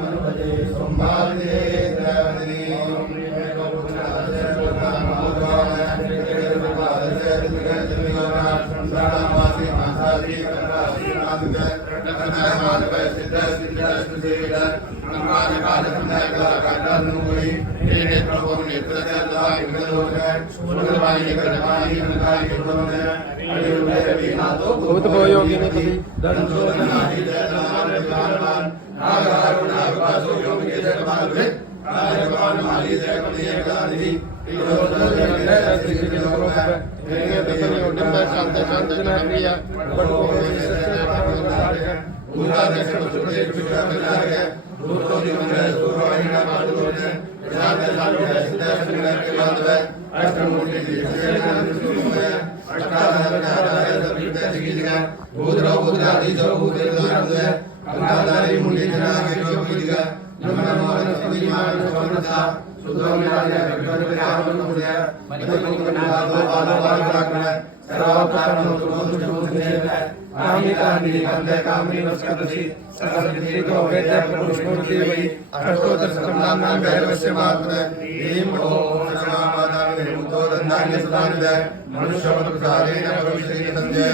मनुपते सोमवारे द्रवदिनी ओम ह्रीं गौपुनादे संदानवासी मासादी कंदासी नादुके रत्नमादवे सिद्ध सिद्ध नमाज काल संध्या कालनुई ने प्रभु नेत्र दला इंद्रलोके सुंदरवाणी करवाणी नगाई गुरुने अडियुले बिना तो भूत योगिनी पति दंतोदनादि जयमान कालमान नागारुणा वासो योग के जगमालवे नागवान माली जय कलिय गांधी शांत शांत प्रिया पूरा देश में सुरक्षित विश्व में जाके दूसरों की मंदिर सुरवाहिना मालूम है जाते जाते सिद्ध सिद्ध के बाद है अष्टमूर्ति जी से अष्टाधार सबके दिखा भूद्रा दी जो भूद्रा है अंताधारी मुंडी जना के जो दिखा नमः नमः सभी मान समर्था सुधोमिराज भगवान के आवन हो गया मधुर दो बाल रखना सर्वकारण सुबोध है आमिता निधि कंदे कामनी नस्कतसी सरस्वती को वेद पुरुषमूर्ति वही अष्टोत्तर शतनाम नाम भैरवस्य मात्र ह्रीं ओम नमः मुतो दंडान्य सदानंद मनुष्यवत्सारेण भविष्यति संजय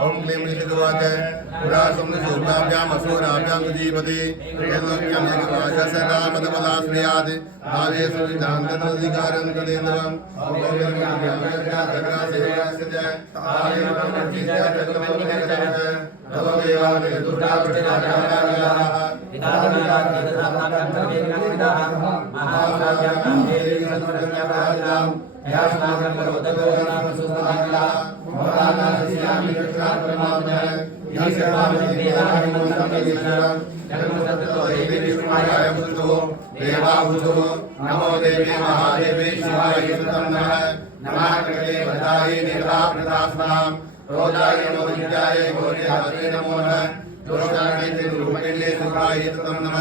ओम क्लीं निषिद्धवाच पुरा सुमनसुभ्याम असुराभ्याम जीवति यद्वक्यं जगवाचसदामदमलाश्रयात् भावे सुविधान्तमधिकारं कलेन्द्रम् नमो देवी महादेवी शिवाय नमः नमः कृते वदाय निराप्रदास्नां रोजाय नमो विद्याय गौर्याय नमो नमः दोषाकेते रूपकेले सुखाय नमः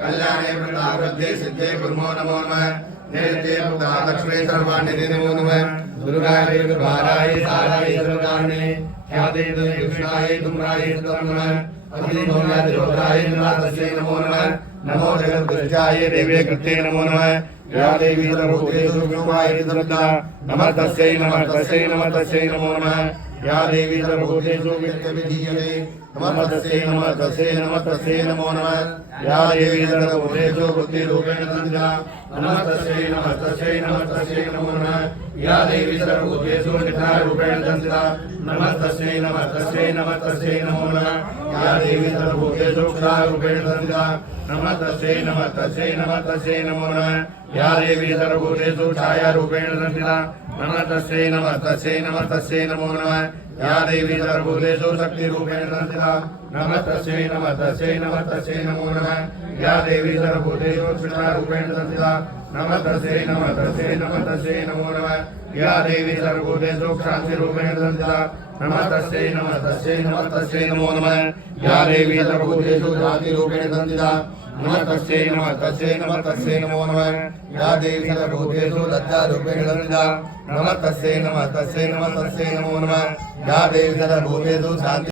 कल्याणे प्रतापदे सिद्धे गुरुमो नमो नमः नेते मुक्ता लक्ष्मी सर्वाणि नमो नमः दुर्गाय दुर्भाराय साराय सर्वकारणे ख्याते कृष्णाय धूम्राय नमः अग्निभौम्याय रुद्राय तस्यै नमो नमः नमो जगद्गुरुजाय देवे कृते नमो नमः या देवी सर्वभूतेषु विष्णुमाय सर्वदा नमः तस्यै नमः तस्यै नमः तस्यै नमो नमः या देवी सर्वभूतेषु विद्यविधीयते नमः तस्यै नमः तस्यै नमः तस्यै नमो नमः या देवी सर्वभूतेषु बुद्धिरूपेण संस्थिता नमः तस्यै नमः तस्यै नमः तस्यै नमो नमः या देवी सर्वभूतेषु निष्ठारूपेण संस्थिता नमः तस्यै नमः तस्यै नमः तस्यै नमो नमः या देवी सर्वभूतेषु क्षारूपेण संस्थिता नमः तस्यै नमः तस्यै नमः तस्यै नमो नमः या देवी सर्वभूतेषु छायारूपेण संस्थिता नमः तस्यै नमः तस्यै नमः तस्यै नमो नमः या देवी सर्वभूतेषु शक्तिरूपेण संस्थिता नमः तस्यै नमः तस्यै नमः तस्यै नमो नमः या देवी सर्वभूतेषु क्षीणारूपेण संस्थिता नमः तस्यै नमः तस्यै नमः तस्यै नमो नमः या देवी सर्वभूतेषु क्षान्तिरूपेण संस्थिता नमः तस्यै नमः तस्यै नमः तस्यै नमो नमः या देवी सर्वभूतेषु जातिरूपेण संस्थिता नमः तस्यै नमः तस्यै नमः तस्यै नमो नमः या देवी सर्वभूतेषु लज्जारूपेण संस्थिता नमः तस्यै नमः तस्यै नमः तस्यै नमो नमः या देवी सर्वभूतेषु शान्ति